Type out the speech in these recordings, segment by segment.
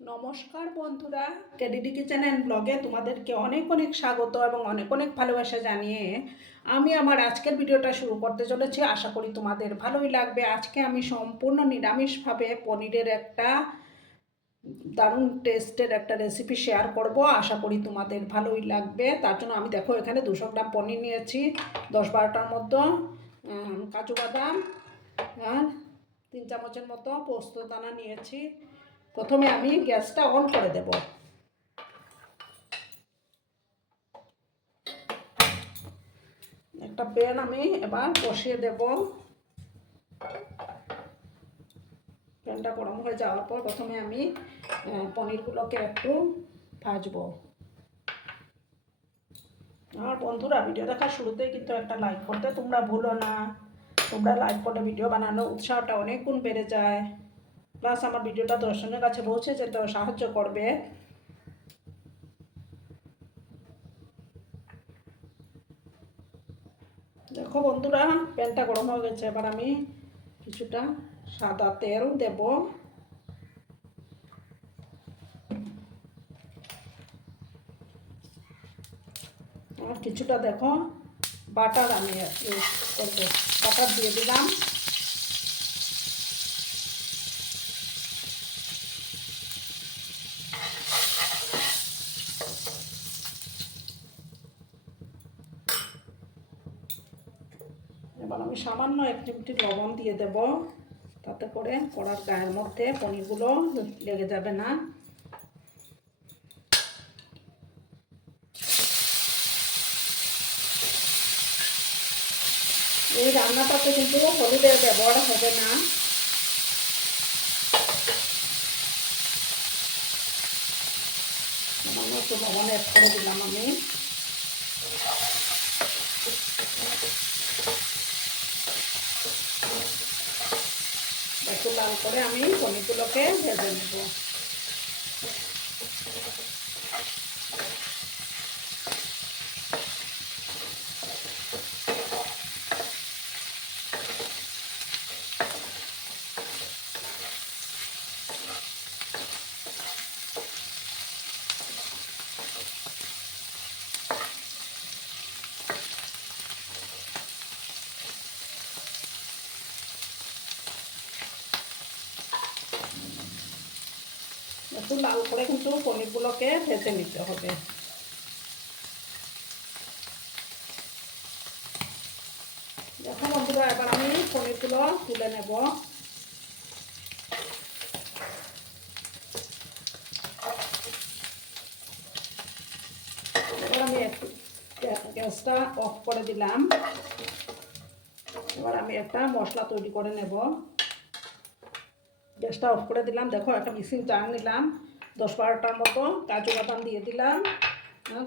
নমস্কার বন্ধুরা, KDD kitchen and ব্লগে তোমাদেরকে অনেক অনেক স্বাগত এবং অনেক অনেক ভালোবাসা জানিয়ে আমি আমার আজকের ভিডিওটা শুরু করতে চলেছি। আশা করি তোমাদের ভালোই লাগবে। আজকে আমি সম্পূর্ণ নিরামিষভাবে পনিরের একটা দারুণ টেস্টের একটা রেসিপি শেয়ার করব। আশা করি তোমাদের ভালোই লাগবে। তার জন্য আমি দেখো এখানে 200 গ্রাম পনির নিয়েছি, 10-12টার মতো কাজু বাদাম আর 3 চামচের মতো পোস্ত দানা নিয়েছি। প্রথমে আমি গ্যাসটা অন করে দেব। একটা প্যান আমি এবার বসিয়ে দেব। প্যানটা গরম হয়ে যাওয়ার পর প্রথমে আমি পনিরগুলোকে একটু ভাজবো। আর বন্ধুরা, ভিডিও দেখার শুরুতেই কিন্তু একটা লাইক করতে তোমরা ভুলো না। তোমরা লাইক করলে ভিডিও বানানোর উৎসাহটা অনেক গুণ বেড়ে যায়, প্লাস আমার ভিডিওটা দর্শকের কাছে পৌঁছে যেতেও সাহায্য করবে। দেখো বন্ধুরা, প্যানটা গরম হয়ে গেছে। এবার আমি কিছুটা সাদা তেল দেব। আর কিছুটা দেখো বাটার আমি ইউজ করবো। বাটার দিয়ে দিলাম। এবার আমি সামান্য এক চিমটি লবণ দিয়ে দেব, তাতে করে কড়ার গায়ের মধ্যে পনিরগুলো লেগে যাবে না। এই রান্নাটাতে কিন্তু হলুদের ব্যবহার হবে না। সামান্য একটু লবণ অ্যাড করে দিলাম আমি। একটু লাল করে আমি পনিরগুলোকে ভেজে নেব। একটু লাল করে কিন্তু পনিরগুলোকে ভেজে নিতে হবে। দেখো বন্ধুরা, এবার আমি পনিরগুলো তুলে নেব। এবার আমি একটু গ্যাসটা অফ করে দিলাম। এবার আমি একটা মশলা তৈরি করে নেব। গ্যাসটা অফ করে দিলাম। দেখো একটা মিক্সিং জার নিলাম, 10-12টার মতো কাজু বাদাম দিয়ে দিলাম,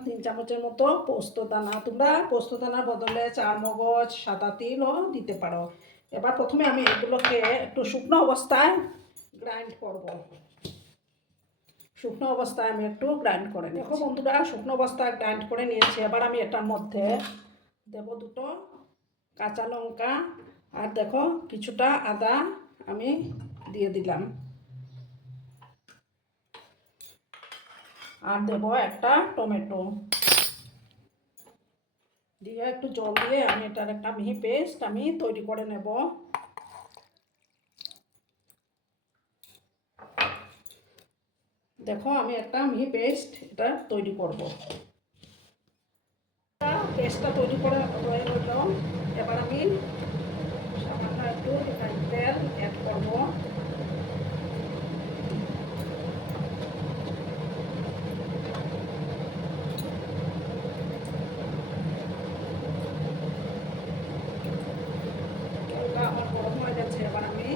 3 চামচের মতো পোস্ত দানা। তোমরা পোস্ত দানার বদলে চারমগজ, সাদা তিলও দিতে পারো। এবার প্রথমে আমি এগুলোকে একটু শুকনো অবস্থায় গ্রাইন্ড করব। শুকনো অবস্থায় আমি একটু গ্রাইন্ড করে নিই। দেখো বন্ধুরা, শুকনো অবস্থায় গ্রাইন্ড করে নিয়েছি। এবার আমি এটার মধ্যে দেব 2টো কাঁচা লঙ্কা, আর দেখো কিছুটা আদা আমি দিয়ে দিলাম। আর দেব একটা টমেটো দিয়ে একটু জল দিয়ে আমি এটার একটা মিহি পেস্ট আমি তৈরি করে নেব। দেখো আমি একটা মিহি পেস্ট এটা তৈরি করব। পেস্টটা তৈরি করে হয়ে গেল। এবার আমি সামান্য একটু রিফাইন তেল অ্যাড করব। তেলটা আমার গরম হয়ে গেছে। এবার আমি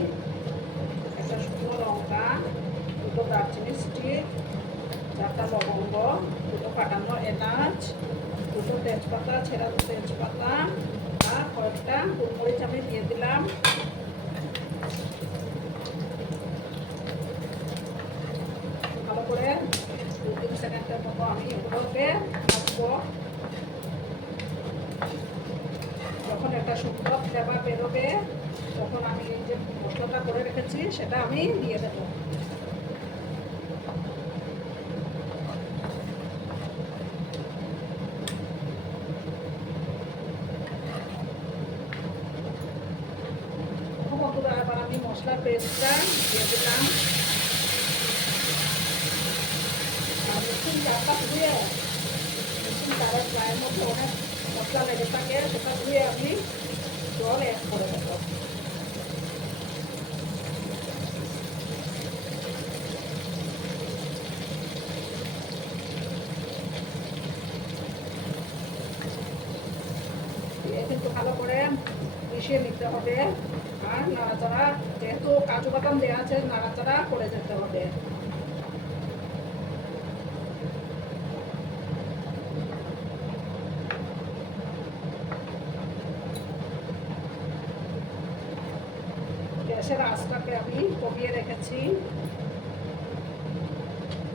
একটা শুকনো লঙ্কা, 2টো দারচিনি স্টিক, 4টা লবঙ্গ, 2টো ফাটানো এলাচ, 2টো তেজপাতা, ছেঁড়া তেজপাতা আর কয়েকটা গোলমরিচ আমি দিয়ে দিলাম। ভালো করে 2-3 সেকেন্ডের মতো আমি এগুলোকে ভাজবো। যখন একটা সুন্দর ফ্লেভার বেরোবে তখন আমি যে মশলাটা করে রেখেছি সেটা আমি দিয়ে দেবো। আদার পেস্টটা দিয়ে দিলাম। আর মেশিন জারটা ধুয়ে মেশিন জারের গায়ের মধ্যে অনেক মশলা লেগে থাকে, সেটা ধুয়ে আমি জল অ্যাড করে দেবো। কিন্তু ভালো করে মিশিয়ে নিতে হবে, আর নাড়াচাড়া, যেহেতু কাজু বাদাম দেওয়া আছে, নাড়াচাড়া করে যেতে হবে। গ্যাসের আঁচটাকে আমি কমিয়ে রেখেছি।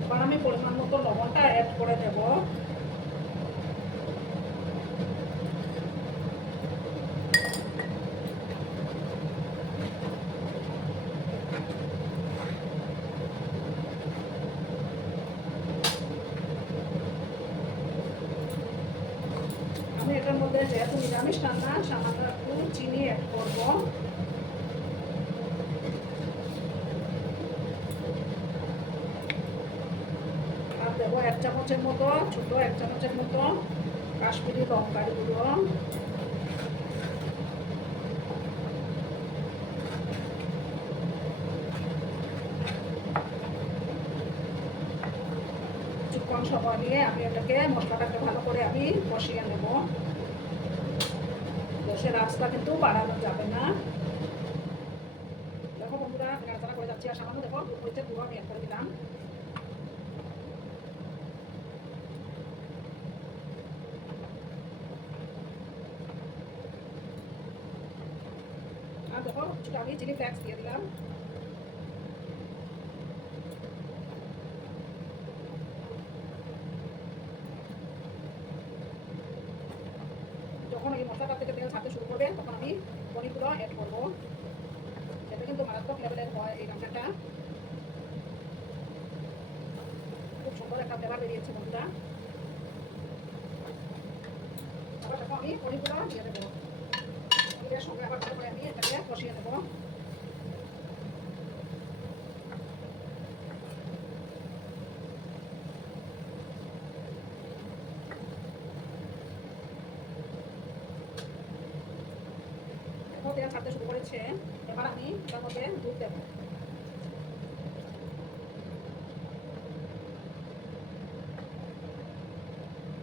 এবার আমি পরিমাণ মতো লবণটা অ্যাড করে দেব। আমি এটার মধ্যে যেহেতু নিরামিষ রান্না, সামান্য একটু চিনি অ্যাড করব। আর দেবো 1 চামচের মতো, ছোট 1 চামচের মতো কাশ্মীরি লঙ্কার গুঁড়ো। কিছুক্ষণ সময় নিয়ে আমি এটাকে, মশলাটাকে ভালো করে আমি কষিয়ে নেব। গ্যাসের আঁচটা কিন্তু বাড়ানো যাবে না। দেখো বন্ধুরা, আমি নাড়াচাড়া করে যাচ্ছি। আর সামান্য দেখো মরিচের গুঁড়ো আমি অ্যাড করে দিলাম। আর দেখো কিছুটা আমি চিলি ফ্লেক্স দিয়ে দিলাম। যখন এই মশলাটা থেকে তেল ছাড়তে শুরু করবে, তখন আমি পনিরগুলো অ্যাড করবো। এটা কিন্তু মারাত্মক লেভেলের হয় এই রান্নাটা। খুব সুন্দর একটা ফ্লেভার বেরিয়েছে বন্ধুরা। আবার দেখো আমি পনিরগুলো দিয়ে দেবো। পনিরের সঙ্গে আবার ভালো করে আমি এটাকে কষিয়ে নেবো। তেল ছাড়তে শুরু করেছে। এবার আমি তার মধ্যে দুধ দেবো।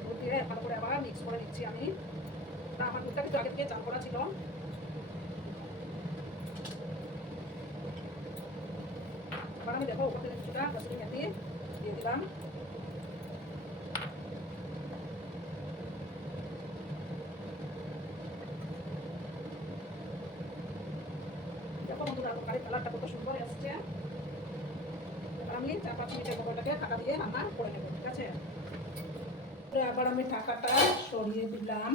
দুধ দিয়ে ভালো করে আবার মিক্স করে নিচ্ছি আমি। আমার দুধটা কিন্তু আগে থেকে জাল করা ছিল। এবার আমি দেখো উপর থেকে কিছুটা কসুরি মেথি দিয়ে দিলাম। দেখো বন্ধুরা, তরকারির কালারটা কত সুন্দর আসছে। এবার আমি 4-5 মিনিটের মতো এটাকে ঢাকা দিয়ে রান্না করে নেব। ঠিক আছে, আবার আমি ঢাকাটা সরিয়ে দিলাম।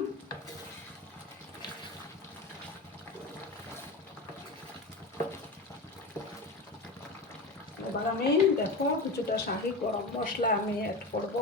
এবার আমি দেখো কিছুটা শাহি গরম মশলা আমি অ্যাড করব।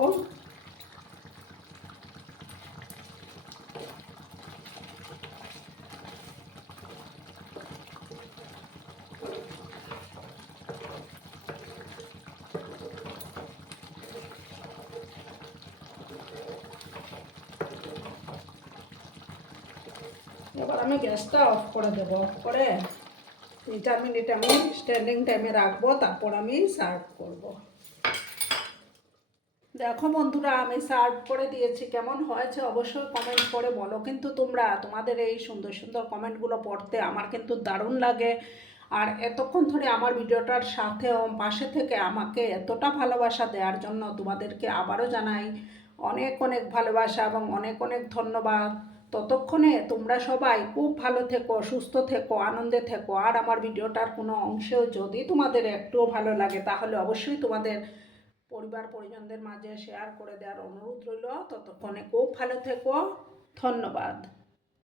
এবার আমি গ্যাসটা অফ করে দেবো। করে 3-4 মিনিট আমি স্ট্যান্ডিং টাইমে রাখবো, তারপর আমি সার্ভ করব। দেখো বন্ধুরা, আমি সার্ভ করে দিয়েছি। কেমন হয়েছে অবশ্যই কমেন্ট করে বলো। কিন্তু তোমরা, তোমাদের এই সুন্দর সুন্দর কমেন্টগুলো পড়তে আমার কিন্তু দারুণ লাগে। আর এতক্ষণ ধরে আমার ভিডিওটার সাথে পাশে থেকে আমাকে এতটা ভালোবাসা দেওয়ার জন্য তোমাদেরকে আবারও জানাই অনেক অনেক ভালোবাসা এবং অনেক অনেক ধন্যবাদ। ততক্ষণে তোমরা সবাই খুব ভালো থেকো, সুস্থ থেকো, আনন্দে থেকো। আর আমার ভিডিওটার কোনো অংশেও যদি তোমাদের একটুও ভালো লাগে, তাহলে অবশ্যই তোমাদের পরিবার পরিজনদের মাঝে শেয়ার করে দেওয়ার অনুরোধ রইল। ততক্ষণে খুব ভালো থেকো। ধন্যবাদ।